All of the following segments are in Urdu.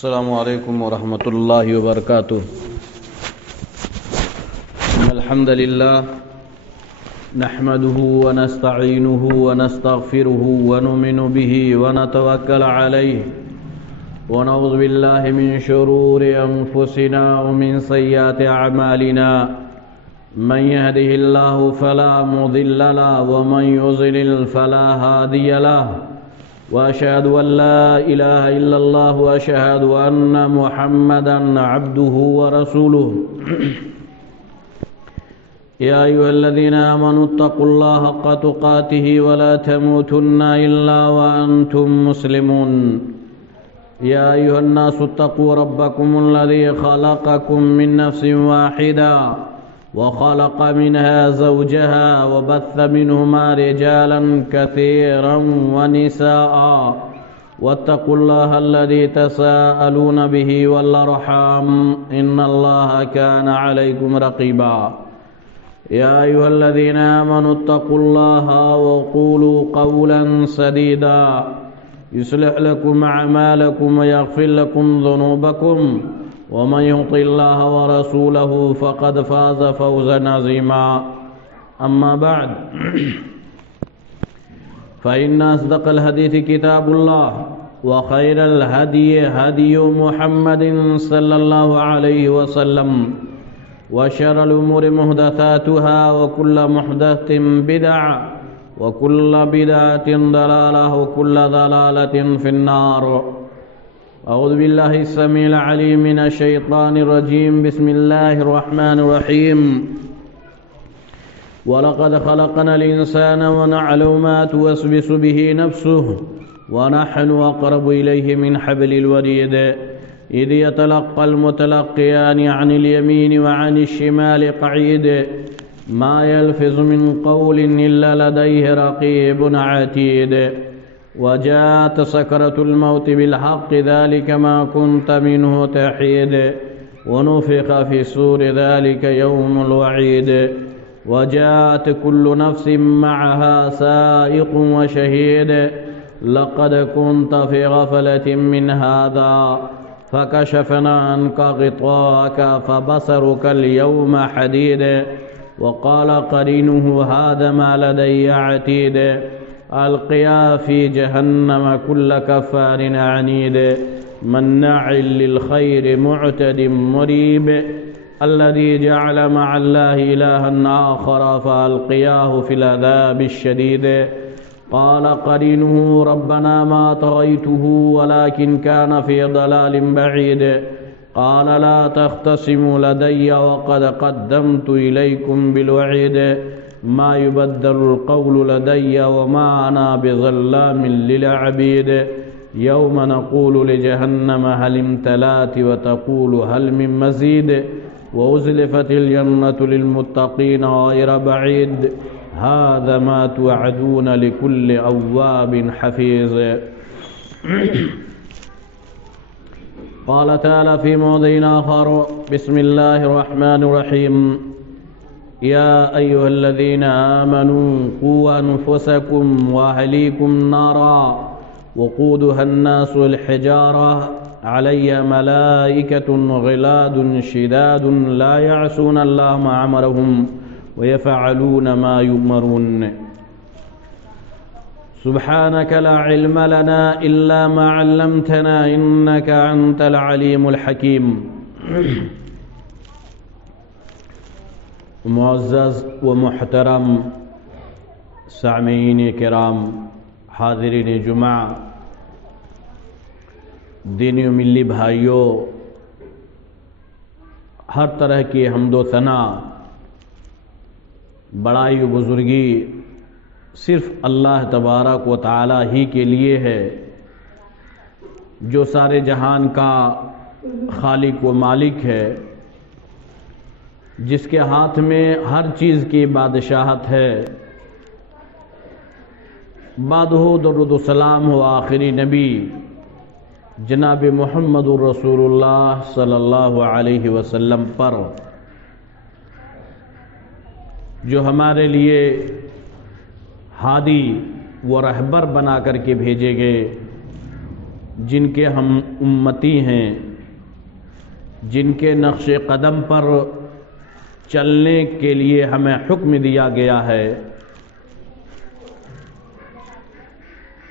السلام علیکم ورحمۃ اللہ وبرکاتہ. الحمد للہ نحمده ونستعینه ونستغفره ونؤمن به ونتوکل علیہ ونعوذ باللہ من شرور انفسنا ومن سیئات اعمالنا من يهده الله فلا مضل له ومن يضلل فلا هادي له وأشهد أن لا إله إلا الله وأشهد أن محمدا عبده ورسوله. يا أيها الذين آمنوا اتقوا الله حق تقاته ولا تموتن إلا وأنتم مسلمون. يا أيها الناس اتقوا ربكم الذي خلقكم من نفس واحدة وخلق منها زوجها وبث منهما رجالا كثيرا ونساء واتقوا الله الذي تساءلون به والأرحام إن الله كان عليكم رقيبا. يا أيها الذين آمنوا اتقوا الله وقولوا قولا سديدا يصلح لكم أعمالكم ويغفر لكم ذنوبكم ومن يطع الله ورسوله فقد فاز فوزا عظيما. أما بعد فإن أصدق الحديث كتاب الله وخير الهدي هدي محمد صلى الله عليه وسلم وشر الأمور محدثاتها وكل محدثة بدعة وكل بدعة ضلالة وكل ضلالة في النار. أعوذ بالله السميع العليم من الشيطان الرجيم. بسم الله الرحمن الرحيم. ولقد خلقنا الإنسان ونعلم ما توسوس به نفسه ونحن أقرب إليه من حبل الوريد إذ يتلقى المتلقيان عن اليمين وعن الشمال قعيد ما يلفظ من قول إلا لديه رقيب عتيد. وجاءت سكرة الموت بالحق ذلك ما كنت منه تحيد ونفخ في الصور ذلك يوم الوعيد. وجاءت كل نفس معها سائق وشهيد لقد كنت في غفلة من هذا فكشفنا عنك غطاءك فبصرك اليوم حديد. وقال قرينه هذا ما لدي عتيد. القيا في جهنم كل كفار عنيد مناع للخير معتد مريب الذي جعل مع الله إلها آخر فألقياه في العذاب الشديد. قال قرينه ربنا ما طغيته ولكن كان في ضلال بعيد. قال لا تختصموا لدي وقد قدمت إليكم بالوعيد ما يبدل القول لدي وما أنا بظلام للعبيد. يوم نقول لجهنم هل امتلأت وتقول هل من مزيد وأزلفت الجنة للمتقين غير بعيد هذا ما توعدون لكل أواب حفيظ. قال تعالى في موضع آخر بسم الله الرحمن الرحيم. يا أيها الذين آمنوا قوا أنفسكم وأهليكم نارا وقودها الناس والحجارة عليها ملائكة غلاد شداد لا يعصون الله ما أمرهم ويفعلون ما يؤمرون. سبحانك لا علم لنا إلا ما علمتنا إنك أنت العليم الحكيم. معزز و محترم سامعین کرام، حاضرین جمعہ، دینی و ملی بھائیوں، ہر طرح کی حمد و ثنا، بڑائی و بزرگی صرف اللہ تبارک و تعالی ہی کے لیے ہے، جو سارے جہان کا خالق و مالک ہے، جس کے ہاتھ میں ہر چیز کی بادشاہت ہے. بعد ہو درود و سلام ہو آخری نبی جناب محمد الرسول اللہ صلی اللہ علیہ وسلم پر، جو ہمارے لیے ہادی و رہبر بنا کر کے بھیجے گئے، جن کے ہم امتی ہیں، جن کے نقش قدم پر چلنے کے لیے ہمیں حکم دیا گیا ہے۔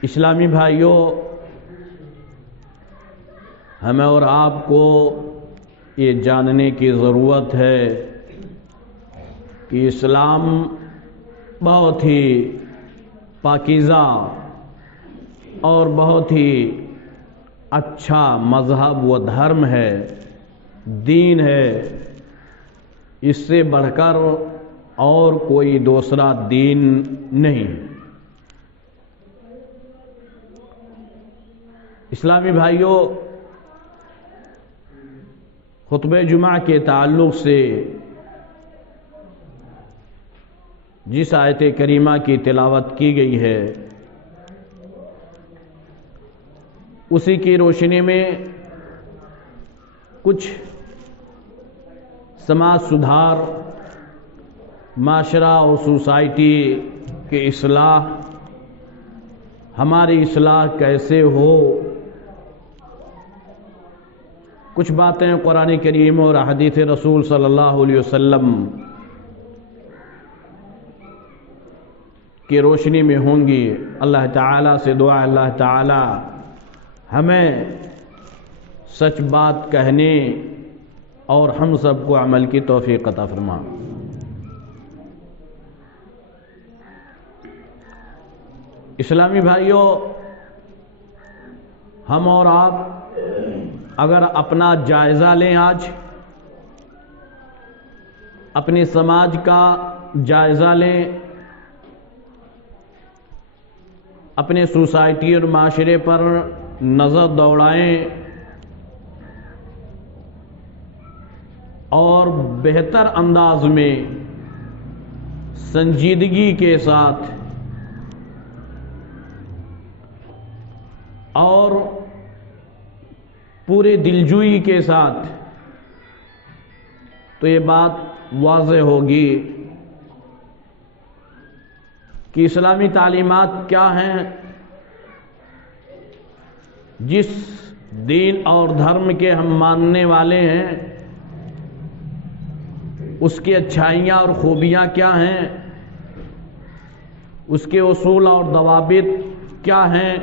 اسلامی بھائیوں، ہمیں اور آپ کو یہ جاننے کی ضرورت ہے کہ اسلام بہت ہی پاکیزہ اور بہت ہی اچھا مذہب و دھرم ہے، دین ہے۔ اس سے بڑھ کر اور کوئی دوسرا دین نہیں۔ اسلامی بھائیوں، خطبہ جمعہ کے تعلق سے جس آیت کریمہ کی تلاوت کی گئی ہے، اسی کی روشنی میں کچھ سماج سدھار، معاشرہ اور سوسائٹی کی اصلاح، ہماری اصلاح کیسے ہو، کچھ باتیں قرآن کریم اور حدیث رسول صلی اللہ علیہ وسلم کی روشنی میں ہوں گی۔ اللہ تعالیٰ سے دعا، اللہ تعالیٰ ہمیں سچ بات کہنے اور ہم سب کو عمل کی توفیق عطا فرما۔ اسلامی بھائیوں، ہم اور آپ اگر اپنا جائزہ لیں، آج اپنے سماج کا جائزہ لیں، اپنے سوسائٹی اور معاشرے پر نظر دوڑائیں اور بہتر انداز میں سنجیدگی کے ساتھ اور پورے دلجوئی کے ساتھ، تو یہ بات واضح ہوگی کہ اسلامی تعلیمات کیا ہیں، جس دین اور دھرم کے ہم ماننے والے ہیں اس کی اچھائیاں اور خوبیاں کیا ہیں، اس کے اصول اور ضوابط کیا ہیں،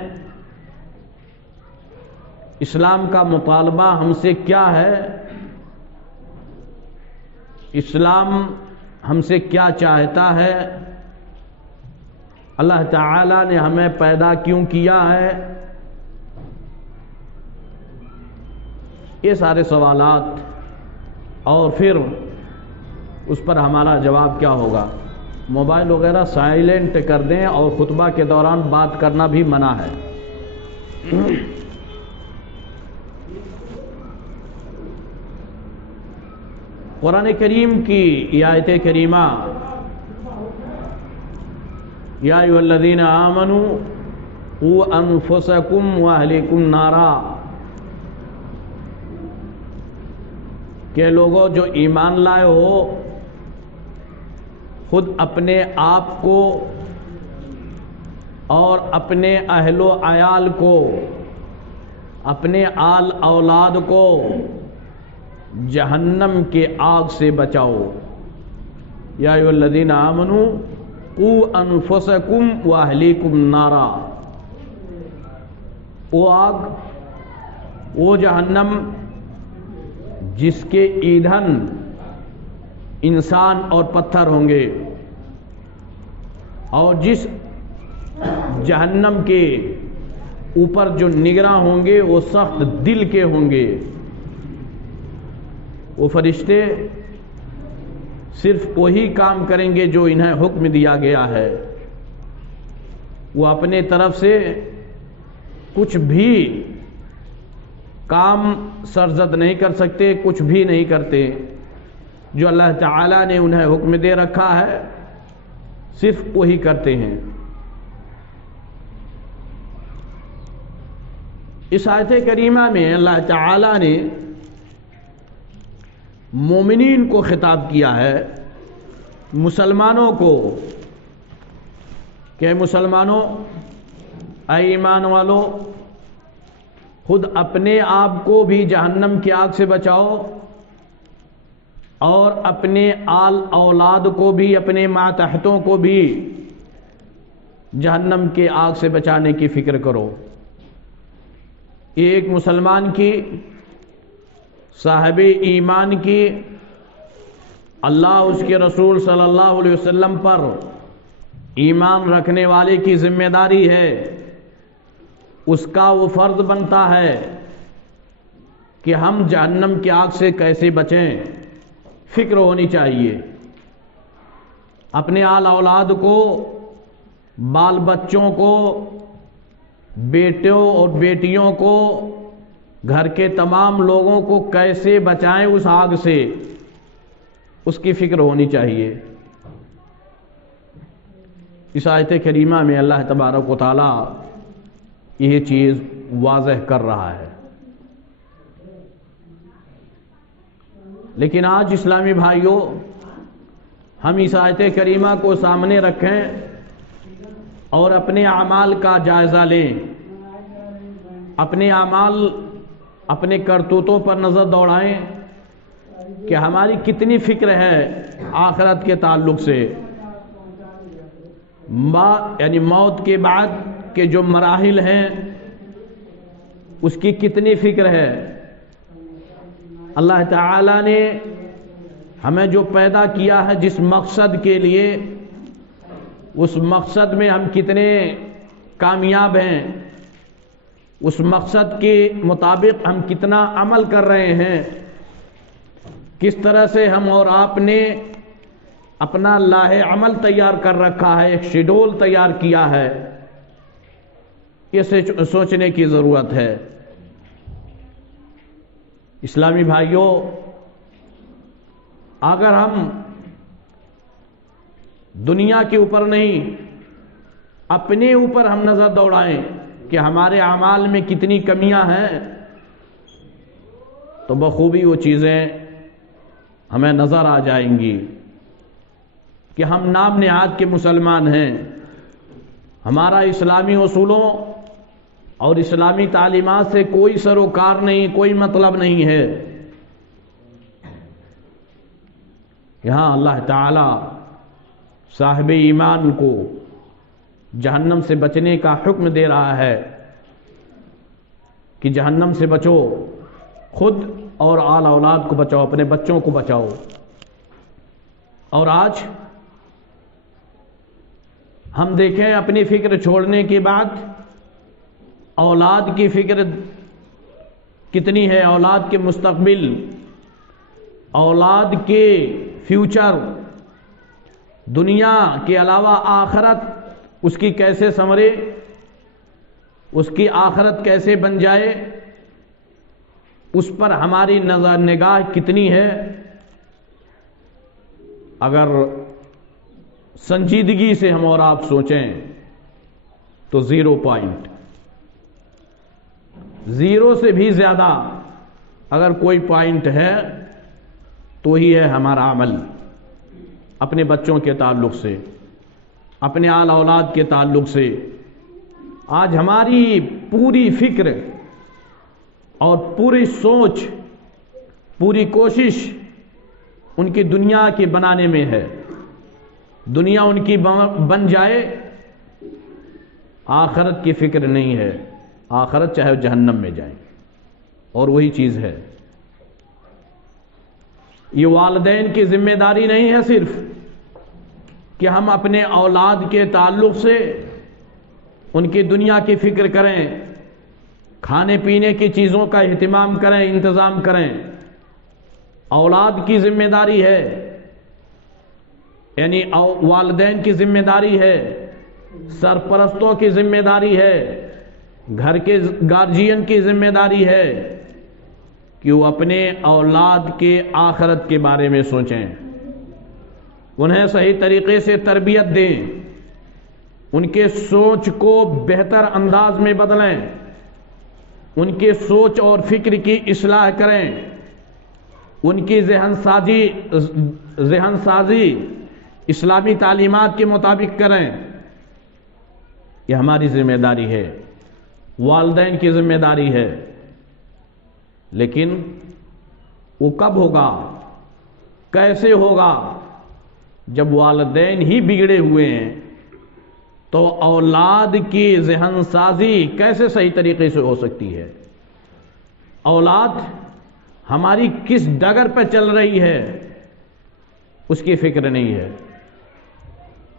اسلام کا مطالبہ ہم سے کیا ہے، اسلام ہم سے کیا چاہتا ہے، اللہ تعالیٰ نے ہمیں پیدا کیوں کیا ہے، یہ سارے سوالات، اور پھر اس پر ہمارا جواب کیا ہوگا۔ موبائل وغیرہ سائلنٹ کر دیں، اور خطبہ کے دوران بات کرنا بھی منع ہے۔ قرآن کریم کی یہ آیت کریمہ، یا ایھا الذین آمنوا قوا انفسکم واہلیکم نارا، کہ لوگوں جو ایمان لائے ہو، خود اپنے آپ کو اور اپنے اہل و عیال کو، اپنے آل اولاد کو جہنم کے آگ سے بچاؤ۔ یا ایھا الذین آمنوا قوا انفسکم واہلیکم نارا، وہ آگ، وہ جہنم جس کے ایندھن انسان اور پتھر ہوں گے، اور جس جہنم کے اوپر جو نگراں ہوں گے وہ سخت دل کے ہوں گے۔ وہ فرشتے صرف وہی کام کریں گے جو انہیں حکم دیا گیا ہے، وہ اپنے طرف سے کچھ بھی کام سرزد نہیں کر سکتے، کچھ بھی نہیں کرتے۔ جو اللہ تعالیٰ نے انہیں حکم دے رکھا ہے صرف وہی کرتے ہیں۔ اس آیت کریمہ میں اللہ تعالیٰ نے مومنین کو خطاب کیا ہے، مسلمانوں کو، کہ مسلمانوں، اے ایمان والو، خود اپنے آپ کو بھی جہنم کی آگ سے بچاؤ اور اپنے آل اولاد کو بھی، اپنے ماتحتوں کو بھی جہنم کی آگ سے بچانے کی فکر کرو۔ ایک مسلمان کی، صاحب ایمان کی، اللہ اس کے رسول صلی اللہ علیہ وسلم پر ایمان رکھنے والے کی ذمہ داری ہے، اس کا وہ فرض بنتا ہے کہ ہم جہنم کی آگ سے کیسے بچیں، فکر ہونی چاہیے۔ اپنے آل اولاد کو، بال بچوں کو، بیٹوں اور بیٹیوں کو، گھر کے تمام لوگوں کو کیسے بچائیں اس آگ سے، اس کی فکر ہونی چاہیے۔ اس آیت کریمہ میں اللہ تبارک و تعالی یہ چیز واضح کر رہا ہے۔ لیکن آج اسلامی بھائیوں، ہم اس آیت کریمہ کو سامنے رکھیں اور اپنے اعمال کا جائزہ لیں، اپنے اعمال، اپنے کرتوتوں پر نظر دوڑائیں کہ ہماری کتنی فکر ہے آخرت کے تعلق سے، یعنی موت کے بعد کے جو مراحل ہیں اس کی کتنی فکر ہے۔ اللہ تعالی نے ہمیں جو پیدا کیا ہے جس مقصد کے لیے، اس مقصد میں ہم کتنے کامیاب ہیں، اس مقصد کے مطابق ہم کتنا عمل کر رہے ہیں، کس طرح سے ہم اور آپ نے اپنا لاہ عمل تیار کر رکھا ہے، ایک شیڈول تیار کیا ہے، یہ سوچنے کی ضرورت ہے۔ اسلامی بھائیوں، اگر ہم دنیا کے اوپر نہیں، اپنے اوپر ہم نظر دوڑائیں کہ ہمارے اعمال میں کتنی کمیاں ہیں، تو بخوبی وہ چیزیں ہمیں نظر آ جائیں گی کہ ہم نام نہاد کے مسلمان ہیں، ہمارا اسلامی اصولوں اور اسلامی تعلیمات سے کوئی سروکار نہیں، کوئی مطلب نہیں ہے۔ یہاں اللہ تعالی صاحب ایمان کو جہنم سے بچنے کا حکم دے رہا ہے کہ جہنم سے بچو، خود اور آل اولاد کو بچاؤ، اپنے بچوں کو بچاؤ۔ اور آج ہم دیکھیں اپنی فکر چھوڑنے کے بعد اولاد کی فکر کتنی ہے، اولاد کے مستقبل، اولاد کے فیوچر، دنیا کے علاوہ آخرت اس کی کیسے سنورے، اس کی آخرت کیسے بن جائے، اس پر ہماری نظر نگاہ کتنی ہے۔ اگر سنجیدگی سے ہم اور آپ سوچیں تو 0 پوائنٹ، 0 سے بھی زیادہ اگر کوئی پوائنٹ ہے تو ہی ہے ہمارا عمل اپنے بچوں کے تعلق سے، اپنے آل اولاد کے تعلق سے۔ آج ہماری پوری فکر اور پوری سوچ، پوری کوشش ان کی دنیا کے بنانے میں ہے، دنیا ان کی بن جائے، آخرت کی فکر نہیں ہے، آخرت چاہے جہنم میں جائیں، اور وہی چیز ہے۔ یہ والدین کی ذمہ داری نہیں ہے صرف کہ ہم اپنے اولاد کے تعلق سے ان کی دنیا کی فکر کریں، کھانے پینے کی چیزوں کا اہتمام کریں، انتظام کریں، اولاد کی ذمہ داری ہے، یعنی والدین کی ذمہ داری ہے، سرپرستوں کی ذمہ داری ہے، گھر کے گارجین کی ذمہ داری ہے کہ وہ اپنے اولاد کے آخرت کے بارے میں سوچیں، انہیں صحیح طریقے سے تربیت دیں، ان کے سوچ کو بہتر انداز میں بدلیں، ان کے سوچ اور فکر کی اصلاح کریں، ان کی ذہن سازی اسلامی تعلیمات کے مطابق کریں۔ یہ ہماری ذمہ داری ہے، والدین کی ذمہ داری ہے، لیکن وہ کب ہوگا، کیسے ہوگا؟ جب والدین ہی بگڑے ہوئے ہیں تو اولاد کی ذہن سازی کیسے صحیح طریقے سے ہو سکتی ہے؟ اولاد ہماری کس ڈگر پہ چل رہی ہے اس کی فکر نہیں ہے۔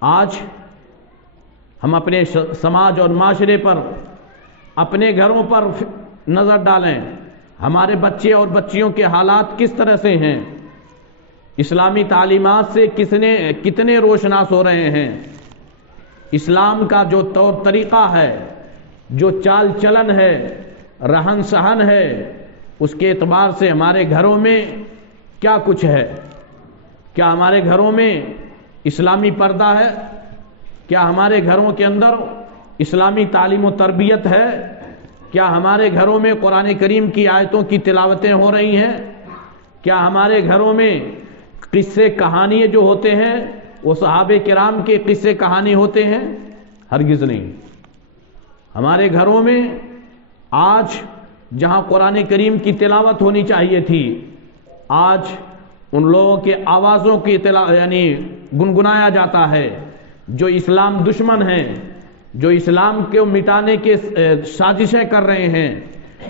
آج ہم اپنے سماج اور معاشرے پر، اپنے گھروں پر نظر ڈالیں، ہمارے بچے اور بچیوں کے حالات کس طرح سے ہیں، اسلامی تعلیمات سے کتنے روشناس ہو رہے ہیں، اسلام کا جو طور طریقہ ہے، جو چال چلن ہے، رہن سہن ہے، اس کے اعتبار سے ہمارے گھروں میں کیا کچھ ہے؟ کیا ہمارے گھروں میں اسلامی پردہ ہے؟ کیا ہمارے گھروں کے اندر اسلامی تعلیم و تربیت ہے؟ کیا ہمارے گھروں میں قرآن کریم کی آیتوں کی تلاوتیں ہو رہی ہیں؟ کیا ہمارے گھروں میں قصے کہانی جو ہوتے ہیں وہ صحابہ کرام کے قصے کہانی ہوتے ہیں؟ ہرگز نہیں۔ ہمارے گھروں میں آج جہاں قرآن کریم کی تلاوت ہونی چاہیے تھی، آج ان لوگوں کے آوازوں کی یعنی گنگنایا جاتا ہے جو اسلام دشمن ہیں، جو اسلام کو مٹانے کے سازشیں کر رہے ہیں،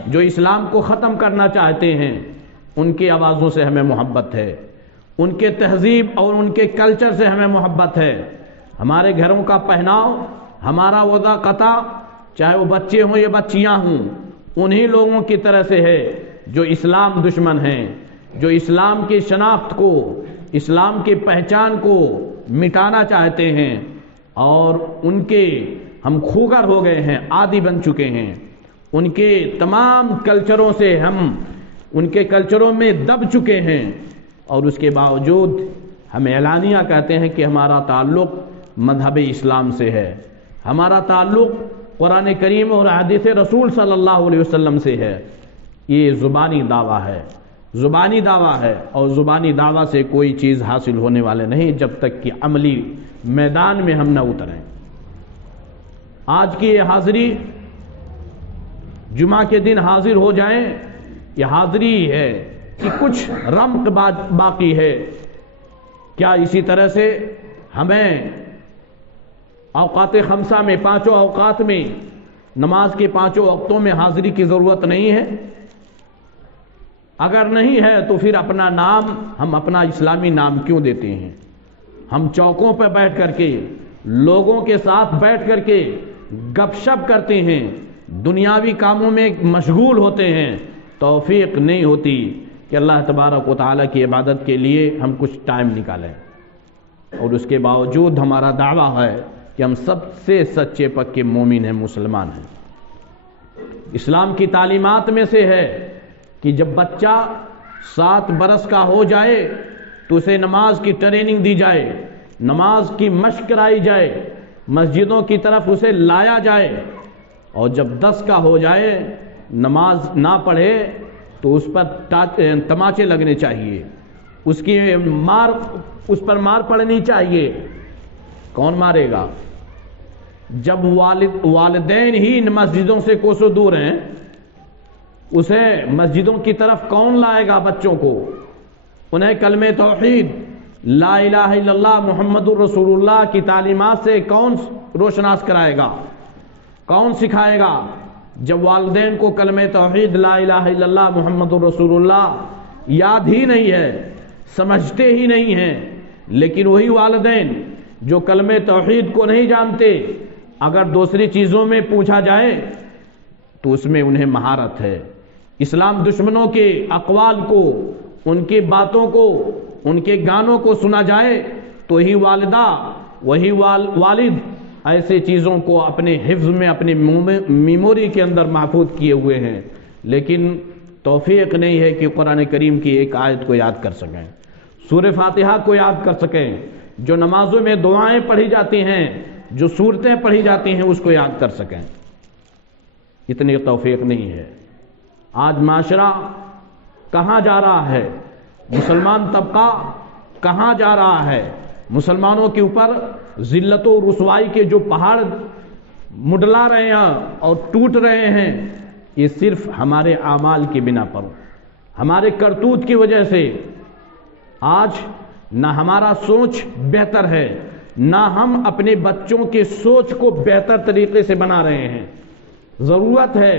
جو اسلام کو ختم کرنا چاہتے ہیں، ان کی آوازوں سے ہمیں محبت ہے، ان کے تہذیب اور ان کے کلچر سے ہمیں محبت ہے۔ ہمارے گھروں کا پہناؤ، ہمارا وضع قطع، چاہے وہ بچے ہوں یا بچیاں ہوں، انہی لوگوں کی طرح سے ہے جو اسلام دشمن ہیں، جو اسلام کی شناخت کو، اسلام کی پہچان کو مٹانا چاہتے ہیں، اور ان کے ہم خوگر ہو گئے ہیں، عادی بن چکے ہیں۔ ان کے تمام کلچروں سے ہم ان کے کلچروں میں دب چکے ہیں، اور اس کے باوجود ہم اعلانیہ کہتے ہیں کہ ہمارا تعلق مذہب اسلام سے ہے، ہمارا تعلق قرآن کریم اور حدیث رسول صلی اللہ علیہ وسلم سے ہے۔ یہ زبانی دعویٰ ہے، زبانی دعویٰ ہے، اور زبانی دعویٰ سے کوئی چیز حاصل ہونے والے نہیں جب تک کہ عملی میدان میں ہم نہ اتریں۔ آج کی یہ حاضری، جمعہ کے دن حاضر ہو جائیں، یہ حاضری ہے کہ کچھ رمق باقی ہے۔ کیا اسی طرح سے ہمیں اوقات خمسہ میں، پانچوں اوقات میں، نماز کے پانچوں وقتوں میں حاضری کی ضرورت نہیں ہے؟ اگر نہیں ہے تو پھر اپنا نام، ہم اپنا اسلامی نام کیوں دیتے ہیں؟ ہم چوکوں پہ بیٹھ کر کے، لوگوں کے ساتھ بیٹھ کر کے گپ شپ کرتے ہیں، دنیاوی کاموں میں مشغول ہوتے ہیں، توفیق نہیں ہوتی کہ اللہ تبارک و تعالیٰ کی عبادت کے لیے ہم کچھ ٹائم نکالیں۔ اور اس کے باوجود ہمارا دعویٰ ہے کہ ہم سب سے سچے پکے مومن ہیں، مسلمان ہیں۔ اسلام کی تعلیمات میں سے ہے کہ جب بچہ 7 برس کا ہو جائے تو اسے نماز کی ٹریننگ دی جائے، نماز کی مشق کرائی جائے، مسجدوں کی طرف اسے لایا جائے، اور جب 10 کا ہو جائے نماز نہ پڑھے تو اس پر تماچے لگنے چاہیے، اس پر مار پڑنی چاہیے۔ کون مارے گا؟ جب والدین ہی مسجدوں سے کوسوں دور ہیں، اسے مسجدوں کی طرف کون لائے گا بچوں کو؟ انہیں کلمہ توحید، لا الہ الا اللہ محمد الرسول اللہ کی تعلیمات سے کون روشناس کرائے گا، کون سکھائے گا؟ جب والدین کو کلمہ توحید لا الہ الا اللہ محمد الرسول اللہ یاد ہی نہیں ہے، سمجھتے ہی نہیں ہیں، لیکن وہی والدین جو کلمہ توحید کو نہیں جانتے، اگر دوسری چیزوں میں پوچھا جائے تو اس میں انہیں مہارت ہے۔ اسلام دشمنوں کے اقوال کو، ان کی باتوں کو، ان کے گانوں کو سنا جائے تو وہی والدہ، وہی والد ایسے چیزوں کو اپنے حفظ میں، اپنے میموری کے اندر محفوظ کیے ہوئے ہیں، لیکن توفیق نہیں ہے کہ قرآن کریم کی ایک آیت کو یاد کر سکیں، سورہ فاتحہ کو یاد کر سکیں، جو نمازوں میں دعائیں پڑھی جاتی ہیں، جو سورتیں پڑھی جاتی ہیں اس کو یاد کر سکیں۔ اتنی توفیق نہیں ہے۔ آج معاشرہ کہاں جا رہا ہے؟ مسلمان طبقہ کہاں جا رہا ہے؟ مسلمانوں کے اوپر ذلت و رسوائی کے جو پہاڑ مڈلا رہے ہیں اور ٹوٹ رہے ہیں، یہ صرف ہمارے اعمال کی بنا پر ہمارے کرتوت کی وجہ سے آج نہ ہمارا سوچ بہتر ہے، نہ ہم اپنے بچوں کے سوچ کو بہتر طریقے سے بنا رہے ہیں۔ ضرورت ہے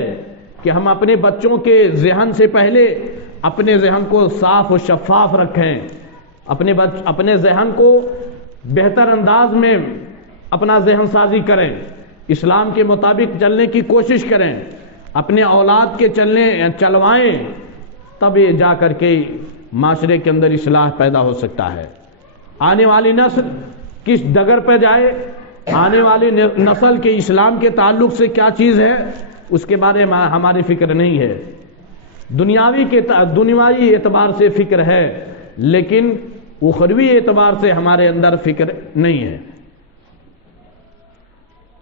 کہ ہم اپنے بچوں کے ذہن سے پہلے اپنے ذہن کو صاف و شفاف رکھیں، اپنے ذہن کو بہتر انداز میں اپنا ذہن سازی کریں، اسلام کے مطابق چلنے کی کوشش کریں، اپنے اولاد کے چلوائیں، تب یہ جا کر کے معاشرے کے اندر اصلاح پیدا ہو سکتا ہے۔ آنے والی نسل کس ڈگر پہ جائے، آنے والی نسل کے اسلام کے تعلق سے کیا چیز ہے، اس کے بارے میں ہماری فکر نہیں ہے۔ دنیاوی اعتبار سے فکر ہے، لیکن اخروی اعتبار سے ہمارے اندر فکر نہیں ہے۔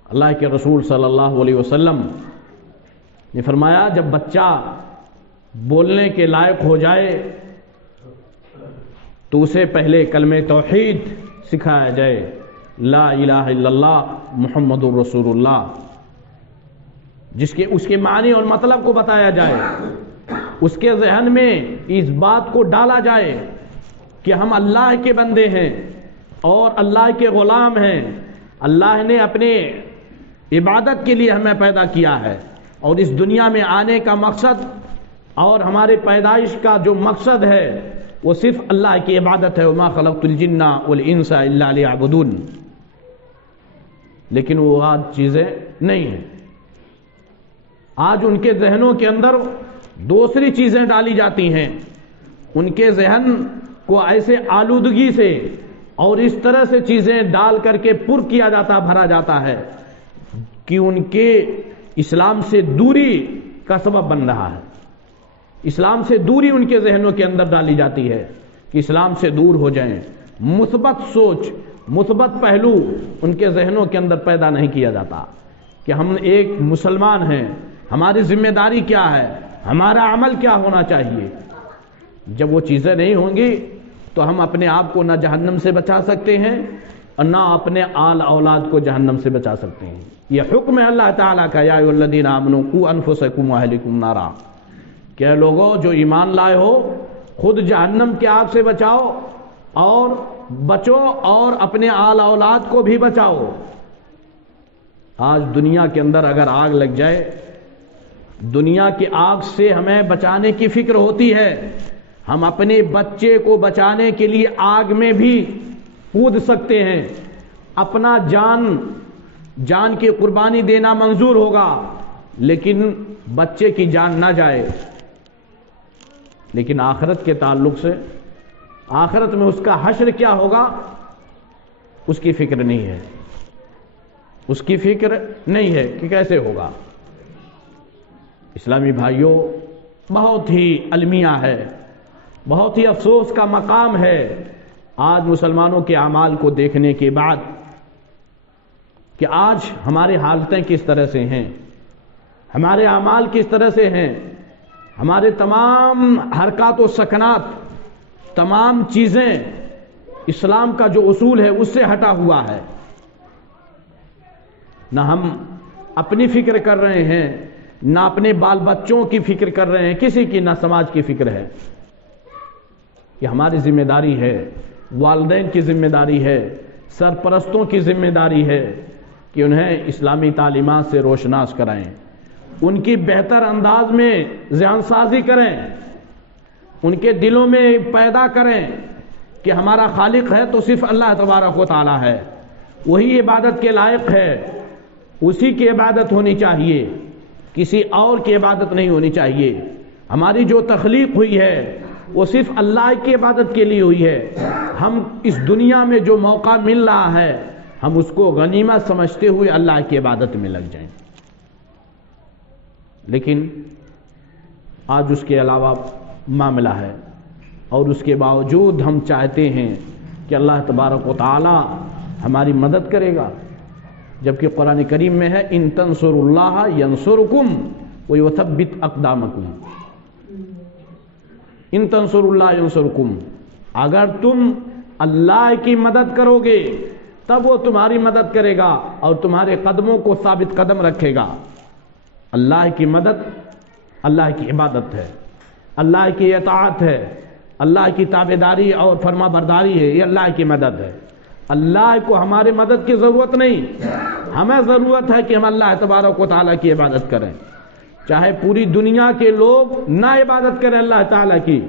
اللہ کے رسول صلی اللہ علیہ وسلم نے فرمایا، جب بچہ بولنے کے لائق ہو جائے تو اسے پہلے کلمہ توحید سکھایا جائے، لا الہ الا اللہ محمد الرسول اللہ، اس کے معنی اور مطلب کو بتایا جائے، اس کے ذہن میں اس بات کو ڈالا جائے کہ ہم اللہ کے بندے ہیں اور اللہ کے غلام ہیں، اللہ نے اپنے عبادت کے لیے ہمیں پیدا کیا ہے، اور اس دنیا میں آنے کا مقصد اور ہمارے پیدائش کا جو مقصد ہے وہ صرف اللہ کی عبادت ہے، وما خلقت الجن والانس الا لیعبدون۔ لیکن وہ آج چیزیں نہیں ہیں، آج ان کے ذہنوں کے اندر دوسری چیزیں ڈالی جاتی ہیں، ان کے ذہن کو ایسے آلودگی سے اور اس طرح سے چیزیں ڈال کر کے پر کیا جاتا، بھرا جاتا ہے کہ ان کے اسلام سے دوری کا سبب بن رہا ہے۔ اسلام سے دوری ان کے ذہنوں کے اندر ڈالی جاتی ہے کہ اسلام سے دور ہو جائیں، مثبت سوچ، مثبت پہلو ان کے ذہنوں کے اندر پیدا نہیں کیا جاتا کہ ہم ایک مسلمان ہیں، ہماری ذمہ داری کیا ہے، ہمارا عمل کیا ہونا چاہیے۔ جب وہ چیزیں نہیں ہوں گی تو ہم اپنے آپ کو نہ جہنم سے بچا سکتے ہیں اور نہ اپنے آل اولاد کو جہنم سے بچا سکتے ہیں۔ یہ حکم ہے اللہ تعالیٰ کا، یا ایھا الذین آمنوا قوا انفسکم واہلکم نارا، کہ لوگوں جو ایمان لائے ہو خود جہنم کی آگ سے بچاؤ اور بچو اور اپنے آل اولاد کو بھی بچاؤ۔ آج دنیا کے اندر اگر آگ لگ جائے، دنیا کی آگ سے ہمیں بچانے کی فکر ہوتی ہے، ہم اپنے بچے کو بچانے کے لیے آگ میں بھی کود سکتے ہیں، اپنا جان کی قربانی دینا منظور ہوگا، لیکن بچے کی جان نہ جائے۔ لیکن آخرت کے تعلق سے، آخرت میں اس کا حشر کیا ہوگا، اس کی فکر نہیں ہے، اس کی فکر نہیں ہے کہ کیسے ہوگا۔ اسلامی بھائیوں، بہت ہی المیہ ہے، بہت ہی افسوس کا مقام ہے آج مسلمانوں کے اعمال کو دیکھنے کے بعد کہ آج ہماری حالتیں کس طرح سے ہیں، ہمارے اعمال کس طرح سے ہیں، ہمارے تمام حرکات و سکنات، تمام چیزیں اسلام کا جو اصول ہے اس سے ہٹا ہوا ہے۔ نہ ہم اپنی فکر کر رہے ہیں، نہ اپنے بال بچوں کی فکر کر رہے ہیں، کسی کی نہ سماج کی فکر ہے۔ یہ ہماری ذمہ داری ہے، والدین کی ذمہ داری ہے، سرپرستوں کی ذمہ داری ہے کہ انہیں اسلامی تعلیمات سے روشناس کرائیں، ان کی بہتر انداز میں ذہن سازی کریں، ان کے دلوں میں پیدا کریں کہ ہمارا خالق ہے تو صرف اللہ تبارک و تعالی ہے، وہی عبادت کے لائق ہے، اسی کی عبادت ہونی چاہیے، کسی اور کی عبادت نہیں ہونی چاہیے۔ ہماری جو تخلیق ہوئی ہے وہ صرف اللہ کی عبادت کے لیے ہوئی ہے۔ ہم اس دنیا میں جو موقع مل رہا ہے ہم اس کو غنیمت سمجھتے ہوئے اللہ کی عبادت میں لگ جائیں، لیکن آج اس کے علاوہ معاملہ ہے، اور اس کے باوجود ہم چاہتے ہیں کہ اللہ تبارک و تعالی ہماری مدد کرے گا، جبکہ قرآن کریم میں ہے ان تنصروا اللہ ینصرکم ویثبت اقدامکم، ان تنصروا اللہ ینصرکم، اگر تم اللہ کی مدد کرو گے تب وہ تمہاری مدد کرے گا اور تمہارے قدموں کو ثابت قدم رکھے گا۔ اللہ کی مدد اللہ کی عبادت ہے، اللہ کی اطاعت ہے، اللہ کی تابعداری اور فرما برداری ہے، یہ اللہ کی مدد ہے۔ اللہ کو ہمارے مدد کی ضرورت نہیں، ہمیں ضرورت ہے کہ ہم اللہ تبارک و تعالیٰ کی عبادت کریں، چاہے پوری دنیا کے لوگ نہ عبادت کریں اللہ تعالیٰ کی،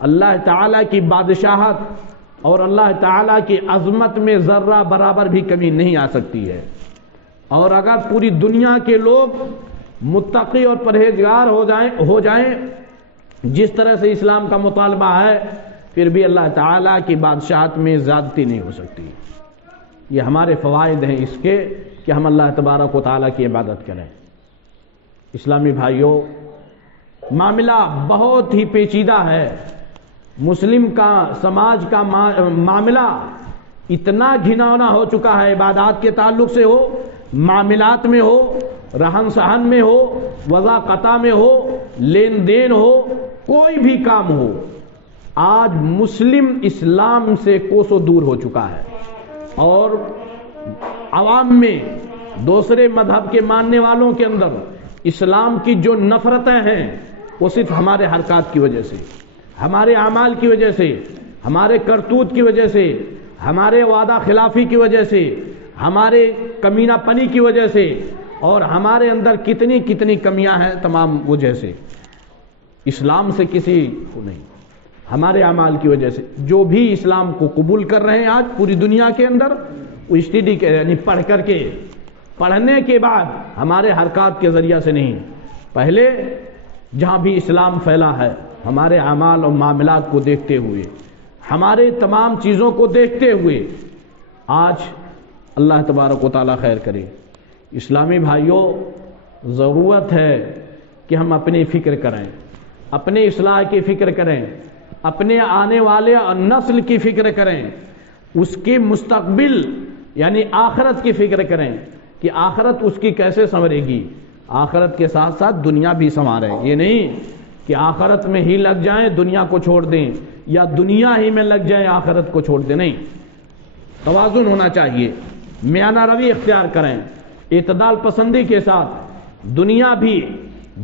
اللہ تعالیٰ کی بادشاہت اور اللہ تعالیٰ کی عظمت میں ذرہ برابر بھی کمی نہیں آ سکتی ہے۔ اور اگر پوری دنیا کے لوگ متقی اور پرہیزگار ہو جائیں جس طرح سے اسلام کا مطالبہ ہے، پھر بھی اللہ تعالیٰ کی بادشاہت میں زیادتی نہیں ہو سکتی۔ یہ ہمارے فوائد ہیں اس کے کہ ہم اللہ تبارک و تعالیٰ کی عبادت کریں۔ اسلامی بھائیوں، معاملہ بہت ہی پیچیدہ ہے۔ مسلم کا سماج کا معاملہ اتنا گھناؤنا ہو چکا ہے، عبادات کے تعلق سے ہو، معاملات میں ہو، رہن سہن میں ہو، وضاقتہ میں ہو، لین دین ہو، کوئی بھی کام ہو، آج مسلم اسلام سے کوسوں دور ہو چکا ہے، اور عوام میں دوسرے مذہب کے ماننے والوں کے اندر اسلام کی جو نفرتیں ہیں وہ صرف ہمارے حرکات کی وجہ سے، ہمارے اعمال کی وجہ سے، ہمارے کرتوت کی وجہ سے، ہمارے وعدہ خلافی کی وجہ سے، ہمارے کمینہ پنی کی وجہ سے، اور ہمارے اندر کتنی کتنی کمیاں ہیں، تمام وجہ سے، اسلام سے کسی کو نہیں، ہمارے اعمال کی وجہ سے۔ جو بھی اسلام کو قبول کر رہے ہیں آج پوری دنیا کے اندر، وہ اسٹڈی کے یعنی پڑھنے کے بعد، ہمارے حرکات کے ذریعہ سے نہیں، پہلے جہاں بھی اسلام پھیلا ہے ہمارے اعمال اور معاملات کو دیکھتے ہوئے، ہمارے تمام چیزوں کو دیکھتے ہوئے، آج اللہ تبارک و تعالیٰ خیر کرے۔ اسلامی بھائیوں، ضرورت ہے کہ ہم اپنی فکر کریں، اپنے اصلاح کی فکر کریں، اپنے آنے والے نسل کی فکر کریں، اس کے مستقبل یعنی آخرت کی فکر کریں کہ آخرت اس کی کیسے سنورے گی، آخرت کے ساتھ ساتھ دنیا بھی سنواریں۔ یہ نہیں کہ آخرت میں ہی لگ جائیں دنیا کو چھوڑ دیں، یا دنیا ہی میں لگ جائیں آخرت کو چھوڑ دیں، نہیں، توازن ہونا چاہیے، میانہ روی اختیار کریں، اعتدال پسندی کے ساتھ۔ دنیا بھی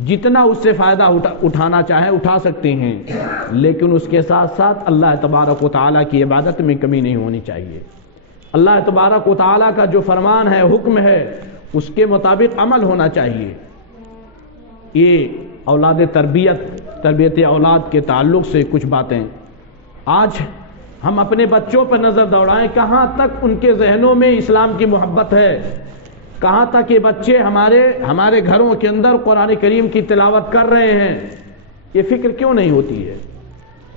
جتنا اس سے فائدہ اٹھانا چاہے اٹھا سکتے ہیں، لیکن اس کے ساتھ ساتھ اللہ تبارک و تعالیٰ کی عبادت میں کمی نہیں ہونی چاہیے۔ اللہ تبارک و تعالیٰ کا جو فرمان ہے، حکم ہے، اس کے مطابق عمل ہونا چاہیے۔ یہ اولاد تربیت اولاد کے تعلق سے کچھ باتیں آج ہم اپنے بچوں پر نظر دوڑائیں، کہاں تک ان کے ذہنوں میں اسلام کی محبت ہے، کہاں تک یہ بچے ہمارے گھروں کے اندر قرآن کریم کی تلاوت کر رہے ہیں، یہ فکر کیوں نہیں ہوتی ہے؟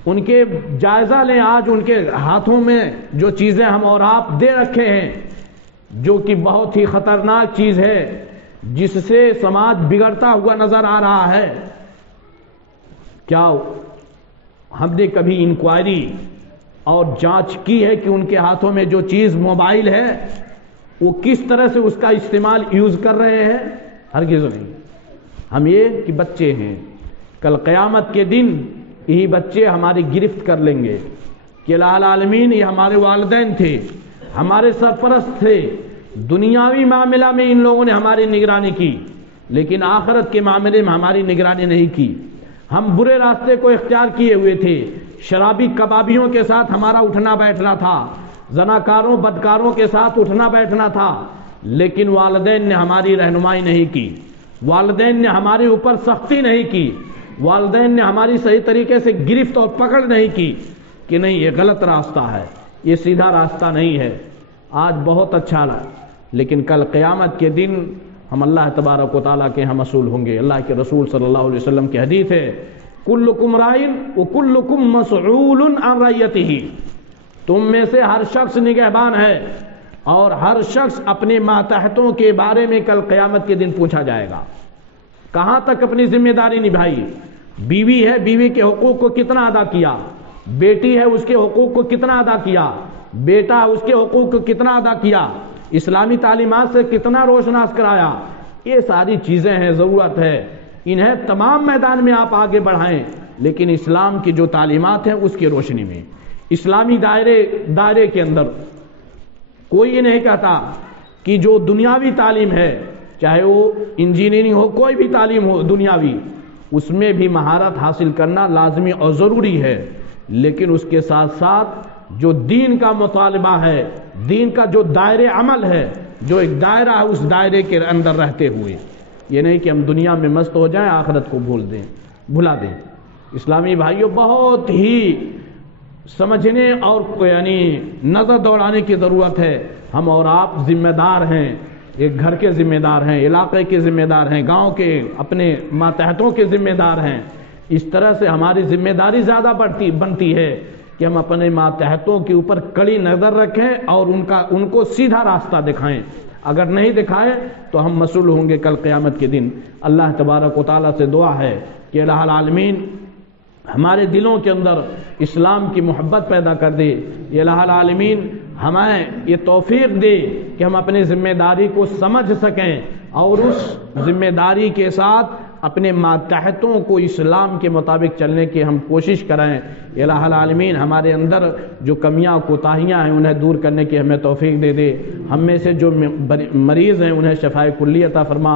ان کے جائزہ لیں، آج ان کے ہاتھوں میں جو چیزیں ہم اور آپ دے رکھے ہیں، جو کہ بہت ہی خطرناک چیز ہے، جس سے سماج بگڑتا ہوا نظر آ رہا ہے۔ کیا ہم نے کبھی انکوائری اور جانچ کی ہے کہ ان کے ہاتھوں میں جو چیز موبائل ہے وہ کس طرح سے اس کا استعمال یوز کر رہے ہیں؟ ہرگز نہیں۔ ہم یہ کہ بچے ہیں، کل قیامت کے دن یہی بچے ہماری گرفت کر لیں گے کہ الہ العالمین یہ ہمارے والدین تھے، ہمارے سرپرست تھے، دنیاوی معاملہ میں ان لوگوں نے ہماری نگرانی کی، لیکن آخرت کے معاملے میں ہماری نگرانی نہیں کی۔ ہم برے راستے کو اختیار کیے ہوئے تھے، شرابی کبابیوں کے ساتھ ہمارا اٹھنا بیٹھنا تھا، زناکاروں بدکاروں کے ساتھ اٹھنا بیٹھنا تھا، لیکن والدین نے ہماری رہنمائی نہیں کی، والدین نے ہمارے اوپر سختی نہیں کی، والدین نے ہماری صحیح طریقے سے گرفت اور پکڑ نہیں کی کہ نہیں یہ غلط راستہ ہے، یہ سیدھا راستہ نہیں ہے۔ آج بہت اچھا لگا، لیکن کل قیامت کے دن ہم اللہ تبارک و تعالیٰ کے ہم مسئول ہوں گے۔ اللہ کے رسول صلی اللہ علیہ وسلم کی حدیث ہے، کلکم رائن وکلکم مسئول عن رعیتہ، تم میں سے ہر شخص نگہبان ہے اور ہر شخص اپنے ماتحتوں کے بارے میں کل قیامت کے دن پوچھا جائے گا۔ کہاں تک اپنی ذمہ داری نبھائی؟ بیوی ہے، بیوی کے حقوق کو کتنا ادا کیا؟ بیٹی ہے، اس کے حقوق کو کتنا ادا کیا؟ بیٹا ہے، اس کے حقوق کو کتنا ادا کیا؟ اسلامی تعلیمات سے کتنا روشناس کرایا؟ یہ ساری چیزیں ہیں، ضرورت ہے انہیں تمام میدان میں آپ آگے بڑھائیں، لیکن اسلام کی جو تعلیمات ہیں اس کی روشنی میں، اسلامی دائرے کے اندر۔ کوئی یہ نہیں کہتا کہ جو دنیاوی تعلیم ہے، چاہے وہ انجینئرنگ ہو، کوئی بھی تعلیم ہو دنیاوی، اس میں بھی مہارت حاصل کرنا لازمی اور ضروری ہے، لیکن اس کے ساتھ ساتھ جو دین کا مطالبہ ہے، دین کا جو دائرے عمل ہے، جو ایک دائرہ ہے، اس دائرے کے اندر رہتے ہوئے، یہ نہیں کہ ہم دنیا میں مست ہو جائیں آخرت کو بھلا دیں۔ اسلامی بھائیوں، بہت ہی سمجھنے اور یعنی نظر دوڑانے کی ضرورت ہے۔ ہم اور آپ ذمہ دار ہیں، ایک گھر کے ذمہ دار ہیں، علاقے کے ذمہ دار ہیں، گاؤں کے اپنے ماتحتوں کے ذمہ دار ہیں۔ اس طرح سے ہماری ذمہ داری زیادہ بنتی ہے کہ ہم اپنے ماتحتوں کے اوپر کڑی نظر رکھیں اور ان کو سیدھا راستہ دکھائیں۔ اگر نہیں دکھائے تو ہم مسئول ہوں گے کل قیامت کے دن۔ اللہ تبارک و تعالیٰ سے دعا ہے کہ الہ العالمین ہمارے دلوں کے اندر اسلام کی محبت پیدا کر دے۔ یہ الہ العالمین ہمیں یہ توفیق دے کہ ہم اپنی ذمہ داری کو سمجھ سکیں اور اس ذمہ داری کے ساتھ اپنے ماتحتوں کو اسلام کے مطابق چلنے کی ہم کوشش کریں۔ الہ العالمین ہمارے اندر جو کمیاں کوتاہیاں ہیں انہیں دور کرنے کی ہمیں توفیق دے دے۔ ہم میں سے جو مریض ہیں انہیں شفاء کلی عطا فرما۔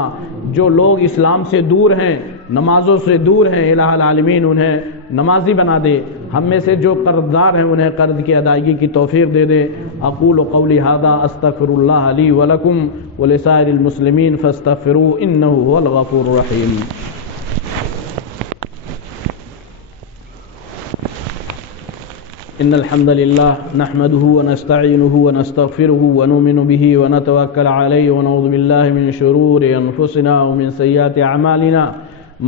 جو لوگ اسلام سے دور ہیں، نمازوں سے دور ہیں، الہ العالمین انہیں نمازی بنا دے۔ ہم میں سے جو قرض دار ہیں انہیں قرض کی ادائیگی کی توفیق دے دے۔ اقول قولی ھذا استغفر اللہ لی ولکم ولسائر المسلمین فاستغفروہ انہ ھو الغفور الرحیم۔ ان الحمد للہ نحمده ونستعینه ونستغفره ونؤمن به ونتوکل علیہ ونعوذ باللہ من شرور انفسنا ومن سیئات اعمالنا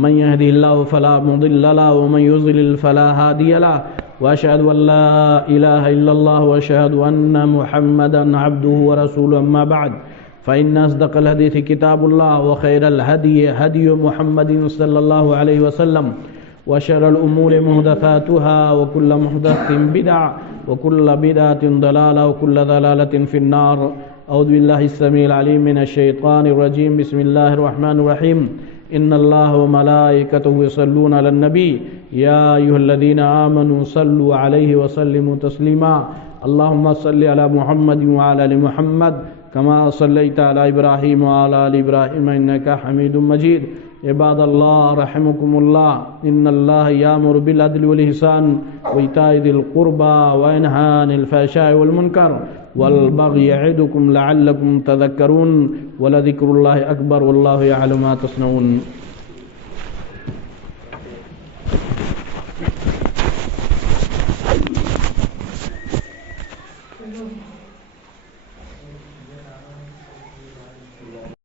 من يهده الله فلا مضل له ومن يضلل فلا هادي له واشهد ان لا اله الا الله واشهد ان محمدا عبده ورسوله اما بعد فان اصدق الحديث كتاب الله وخير الهدي هدي محمد صلى الله عليه وسلم وشر الامور محدثاتها وكل محدثة بدعة وكل بدعة ضلالة وكل ضلالة في النار۔ اعوذ بالله السميع العليم من الشيطان الرجيم، بسم الله الرحمن الرحيم۔ ان اللہ وملائکتہ یصلون علی النبی یا ایھا الذین آمنوا صلوا علیہ وسلموا تسلیما۔ اللہم صل علی محمد وعلی آل محمد کما صلیت علی ابراہیم وعلی آل ابراہیم انک حمید مجید۔ عباد اللہ رحمکم اللہ، ان اللہ یامر بالعدل والإحسان وإیتاء ذی القربى وینہی عن الفحشاء والمنکر والبغی یعظکم لعلکم تذکرون، ولذکر اللہ اکبر واللہ یعلم ما تصنعون۔